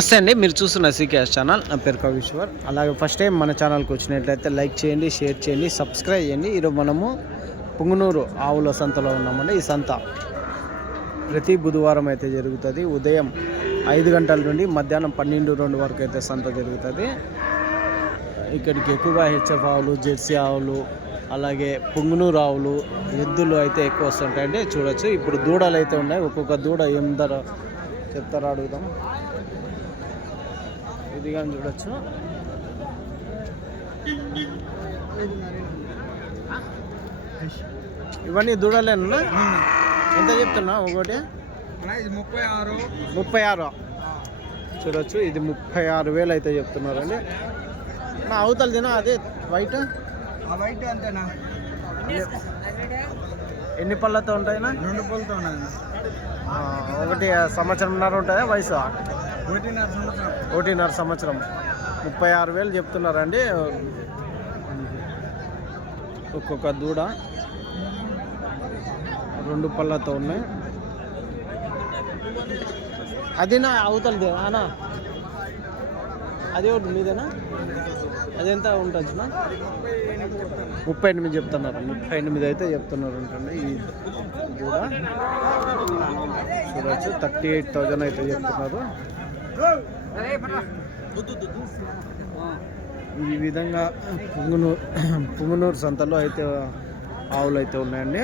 నమస్తే అండి, మీరు చూస్తున్న సీకేఎస్ ఛానల్. నా పేరు కవిశ్వర్. అలాగే ఫస్ట్ టైం మన ఛానల్కి వచ్చినట్లయితే లైక్ చేయండి, షేర్ చేయండి, సబ్స్క్రైబ్ చేయండి. ఈరోజు మనము పుంగనూరు ఆవుల సంతలో ఉన్నామండి. ఈ సంత ప్రతి బుధవారం అయితే జరుగుతుంది. ఉదయం 5 గంటల నుండి మధ్యాహ్నం 12-2 వరకు అయితే సంత జరుగుతుంది. ఇక్కడికి ఎక్కువగా హెచ్ఎఫ్ ఆవులు, జెర్సీ ఆవులు, అలాగే పుంగనూరు ఆవులు, ఎద్దులు అయితే ఎక్కువ వస్తుంటాయండి. చూడొచ్చు, ఇప్పుడు దూడలు అయితే ఉన్నాయి. ఒక్కొక్క దూడ ఏం ధర చెప్తారా అడుగుదాం. ఇది కానీ చూడొచ్చు. ఇవన్నీ దూడలేనా? ఎంత చెప్తున్నా ఒకటి? 36. చూడొచ్చు, ఇది 36,000 అయితే చెప్తున్నారండి. నా అవతల తినా అదే వైట్ అంతేనా? ఎన్ని పళ్ళతో ఉంటాయినా? 2 పళ్ళతో ఉన్నాయి. ఒకటి సంవత్సరంన్నర ఉంటుందా వయసు? 1.5 సంవత్సరం. 36,000 చెప్తున్నారండి. ఒక్కొక్క దూడ 2 పళ్ళతో ఉన్నాయి. అది నా అవతలది అనా? అది ఒకటి మీదేనా? అదెంత ఉంటుంది? 38 చెప్తున్నారు. 38 అయితే చెప్తున్నారు ఉంటుంది. ఈ దూడ చూడవచ్చు, 38,000 అయితే చెప్తున్నారు. ఈ విధంగా పుంగనూరు సంతలో అయితే ఆవులు అయితే ఉన్నాయండి.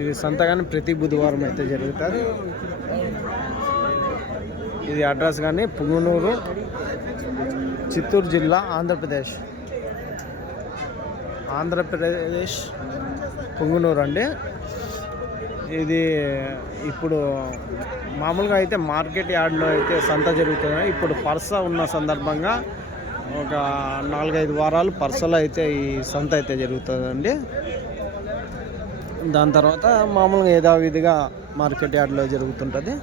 ఇది సంత కానీ ప్రతి బుధవారం అయితే జరుగుతుంది. ఇది అడ్రస్ కానీ పుంగనూరు, చిత్తూరు జిల్లా, ఆంధ్రప్రదేశ్ పుంగనూరు అండి. ఇది ఇప్పుడు మామూలుగా అయితే మార్కెట్ యార్డ్లో అయితే సంత జరుగుతుంది. ఇప్పుడు పర్స ఉన్న సందర్భంగా ఒక 4-5 వారాలు పర్సలో అయితే ఈ సంత అయితే జరుగుతుందండి. దాని తర్వాత మామూలుగా యథావిధిగా మార్కెట్ యార్డ్లో జరుగుతుంటుంది.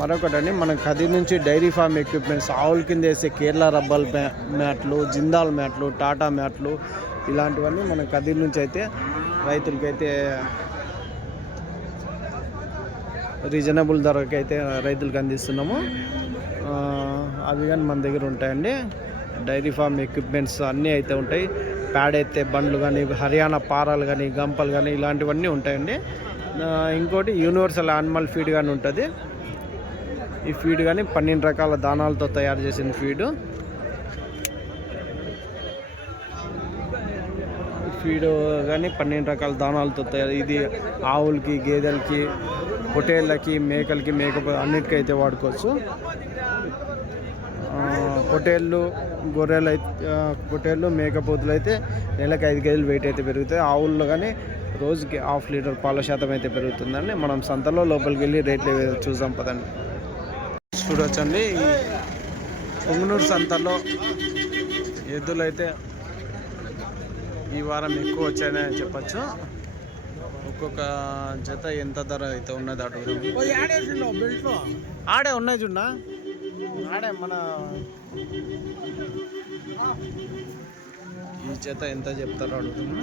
మరొకటండి, మన కదిరి నుంచి డైరీ ఫామ్ ఎక్విప్మెంట్స్, ఆవుల కింద వేసే కేరళ రబ్బల్ మ్యాట్లు, జిందాల్ మ్యాట్లు, టాటా మ్యాట్లు, ఇలాంటివన్నీ మన కదిరి నుంచి అయితే రైతులకైతే రీజనబుల్ ధరకి అయితే రైతులకు అందిస్తున్నాము. అవి కానీ మన దగ్గర ఉంటాయండి. డైరీ ఫామ్ ఎక్విప్మెంట్స్ అన్నీ అయితే ఉంటాయి. ప్యాడ్ అయితే బండ్లు కానీ, హర్యానా పారాలు కానీ, గంపలు కానీ, ఇలాంటివన్నీ ఉంటాయండి. ఇంకోటి యూనివర్సల్ యానిమల్ ఫీడ్ కానీ ఉంటుంది. ఈ ఫీడ్ కానీ 12 రకాల దానాలతో తయారు చేసిన ఫీడ్ కానీ 12 రకాల దానాలతో తయారు. ఇది ఆవులకి, గేదెలకి, పొట్టేళ్ళకి, మేకలకి, అన్నిటికైతే వాడుకోవచ్చు. పొట్టేళ్ళు, మేకపోతులు అయితే నెలకు 5 కేజీలు వెయిట్ అయితే పెరుగుతాయి. ఆవుల్లో కానీ రోజుకి 1/2 లీటర్ పాల శాతం అయితే పెరుగుతుందండి. మనం సంతలో లోపలికి వెళ్ళి రేట్లు చూసాం పదండి. చూడొచ్చండి, ఈ పుంగనూరు సంతలో ఎద్దులు అయితే ఈ వారం ఎక్కువ వచ్చాయని చెప్పచ్చు. ఒక్కొక్క జత ఎంత ధర అయితే ఉన్నది అడుగు. ఆడే ఉన్నాయి చూడ, ఆడే మన ఈ జత ఎంత చెప్తారో అడుగుతున్నా.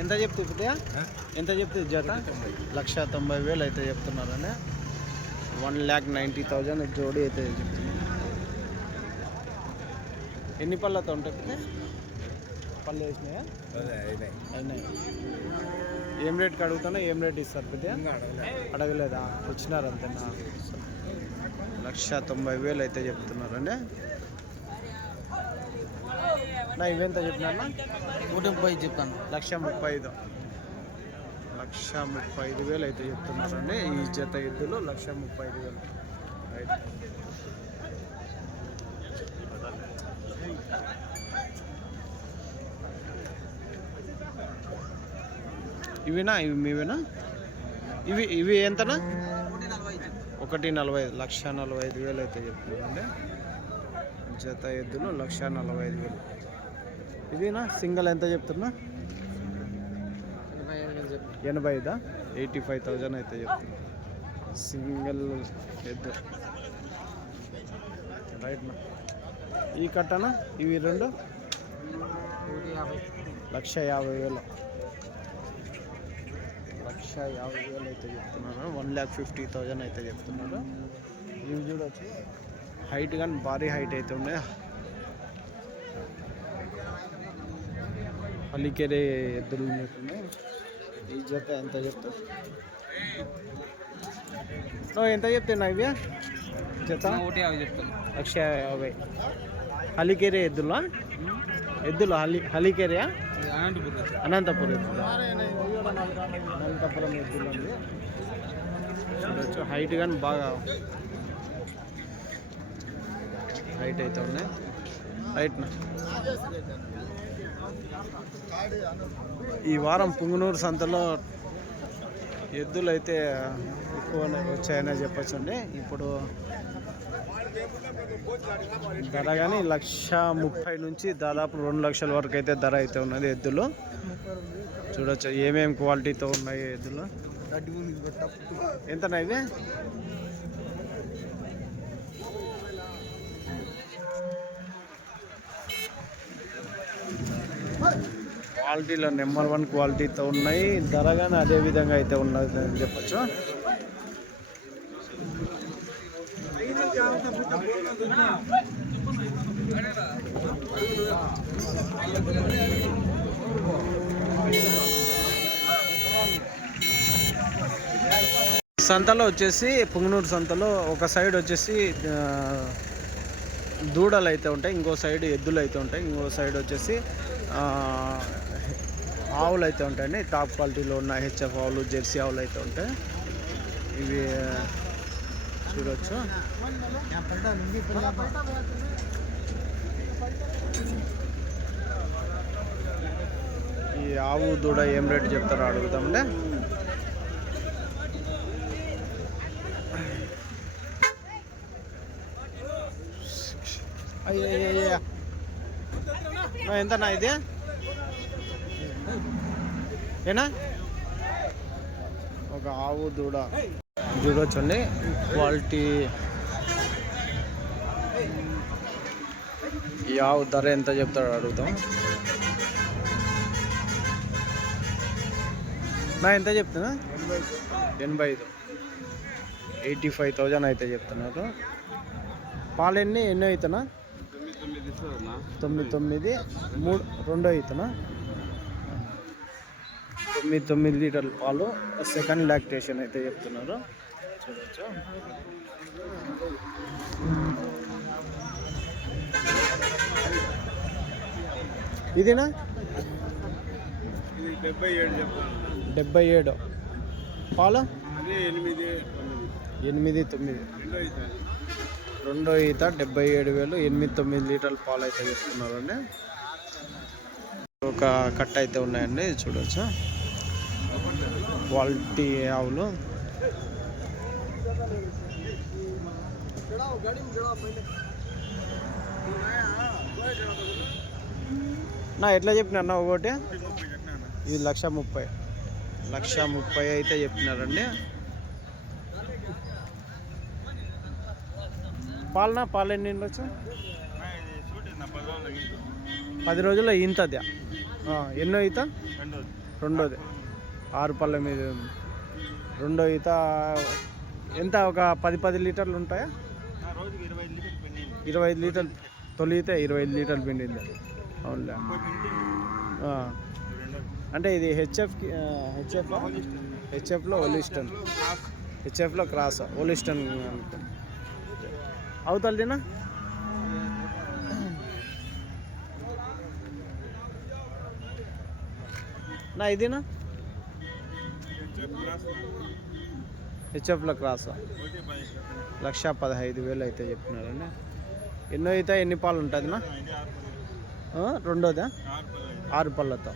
ఎంత చెప్తుంది? ఎంత చెప్తుంది జత? 1,90,000 అయితే చెప్తున్నారండి. 1,90,000 జోడి అయితే చెప్తున్నారు. ఎన్ని పళ్ళతో ఉంటాయి? పళ్ళు వేసినాయా? అయినాయి. ఏం రేట్కి అడుగుతానో, ఏం రేట్ ఇస్తారు? పెద్ద అడగలేదా? వచ్చినారు అంతేనా? 1,90,000 అయితే చెప్తున్నారండి. నా ఇవెంత చెప్పినా? 130 చెప్తాను. 1,35,000 అయితే చెప్తున్నారండి. ఈ జత ఎద్దులు 1,35,000. రైట్. ఇవినా? ఇవి మీవేనా? ఇవి ఎంతనా? 1,40,000. 1,45,000 అయితే చెప్తున్నారండి. జత ఎద్దులు 1,45,000. ఇదేనా సింగల్ ఎంత చెప్తున్నా? 85,000. 85,000 అయితే చెప్తున్నా సింగల్ ఎద్దు. రైట్ నా ఈ కట్టనా ఇవి రెండు 1,50,000 1,50,000 అయితే చెప్తున్నారు. 1,50,000 అయితే చెప్తున్నారు. ఇవి చూడవచ్చు, హైట్ కానీ భారీ హైట్ అయితే ఉన్నాయి. అలికెరే ఎద్దులు ఉన్నట్టున్నాయి. ఈ జత ఎంత చెప్తా, ఎంత చెప్తున్నా ఇవి జత? 1,50,000. హలికెరే ఎద్దులా? ఎద్దులు హలికెరే అనంతపురం ఎద్దులు, అనంతపురం ఎద్దులు అండి. చూడవచ్చు, హైట్ కానీ బాగా హైట్ అయితే ఉన్నాయి. హైట్న ఈ వారం పుంగనూరు సంతలో ఎద్దులు అయితే ఎక్కువనే వచ్చాయనే చెప్పచ్చండి. ఇప్పుడు ధర కానీ 1,30,000 నుంచి దాదాపు 2 లక్షల వరకు అయితే ధర అయితే ఉన్నది ఎద్దులు. చూడొచ్చు ఏమేమి క్వాలిటీతో ఉన్నాయి ఎద్దులు. ఎంతనా ఇవి? క్వాలిటీలో నెంబర్ 1 క్వాలిటీతో ఉన్నాయి. ధర కానీ అదే విధంగా అయితే ఉన్నది అని చెప్పచ్చు. సంతలో వచ్చేసి పుంగనూరు సంతలో ఒక సైడ్ వచ్చేసి దూడలు అయితే ఉంటాయి, ఇంకో సైడ్ ఎద్దులు అయితే ఉంటాయి, ఇంకో సైడ్ వచ్చేసి ఆవులు అయితే ఉంటాయండి. టాప్ క్వాలిటీలో ఉన్న హెచ్ఎఫ్ ఆవులు, జెర్సీ ఆవులు అయితే ఉంటాయి. ఇవి చూడవచ్చు. ఈ ఆవు దూడ ఏం రేటు చెప్తారో అడుగుతామండి. ఎంతనా ఇది? ఏనా ఒక ఆవు దూడ చూడొచ్చండి. క్వాలిటీ ఈ ఆవు ధర ఎంత చెప్తాడో అడుగుతాం. ఎంత చెప్తున్నా? 85,000 85,000 అయితే చెప్తున్నారు. పాలు ఎన్నో అవుతున్నా? 9 3 2 అవుతున్నా. 9 లీటర్ల పాలు, సెకండ్ లాక్టేషన్ అయితే చెప్తున్నారు. చూడొచ్చు. ఇదినా 77 పాలు 8 9 రెండో ఈత 77,000 8-9 లీటర్ల పాలు అయితే చెప్తున్నారు అండి. ఒక కట్ట అయితే ఉన్నాయండి, చూడవచ్చు. క్వాలిటీ ఆవులు. నా ఎట్లా చెప్పినా ఒకటి? ఇది 1,30,000 1,30,000 అయితే చెప్పినారండి. పాలు ఎన్ని ఉండొచ్చు? 10 రోజుల్లో ఇంతది. ఎన్నో ఈత? రెండోది. 6 పళ్ళ మీద ఉంది. రెండో ఈత ఎంత? ఒక 10 లీటర్లు ఉంటాయా? 25 లీటర్లు. తొలి ఈత 25 లీటర్లు పిండింది. అవునులే. అంటే ఇది హెచ్ఎఫ్లో ఒలిస్టన్, హెచ్ఎఫ్లో క్రాస్ ఒలిస్టన్ అనుకో. అవుతాదినా? నా ఇదేనా? హెచ్ఎఫ్లో క్రాస్ 1,15,000 అయితే చెప్పినారండి. ఎన్నో అయితే ఎన్ని పాలు ఉంటుందినా? రెండోదా? 6 పళ్ళతో.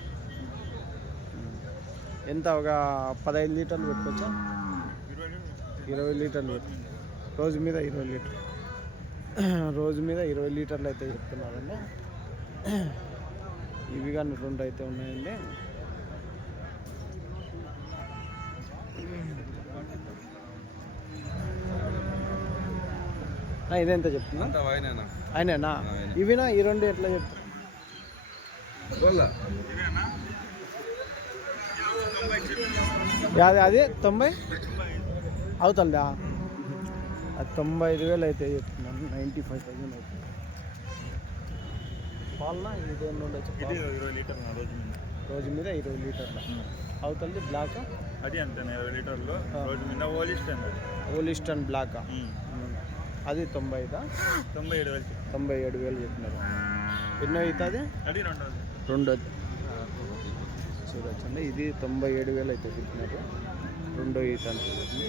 ఎంత? ఒక 15 లీటర్లు పెట్టుకోవచ్చా? 20 లీటర్లు పెట్టు. రోజు మీద 20 లీటర్లు, రోజు మీద 20 లీటర్లు అయితే చెప్తున్నారండి. ఇవి కానీ 2 అయితే ఉన్నాయండి. ఇదెంత చెప్తున్నా? ఆయనేనా? ఇవినా? ఈ 2 ఎట్లా చెప్తా? యాది అది 90 అవుతుందా? అది 95,000 అయితే చెప్తున్నాను. 95,000 అవుతుంది. పాలన ఇది ఉండొచ్చు. రోజు మీద 20 లీటర్ల అవుతుంది. బ్లాక్ అది అంతే 20 లీటర్లు రోజు మీద ఓలిస్టన్ బ్లాక్ అది 90దా? 97,000 చెప్పినారు. ఎన్నో అవుతుంది? అది రెండోది చూడొచ్చండి. ఇది 97,000 అయితే చెప్పినారు. రెండో ఈత అంటుంది.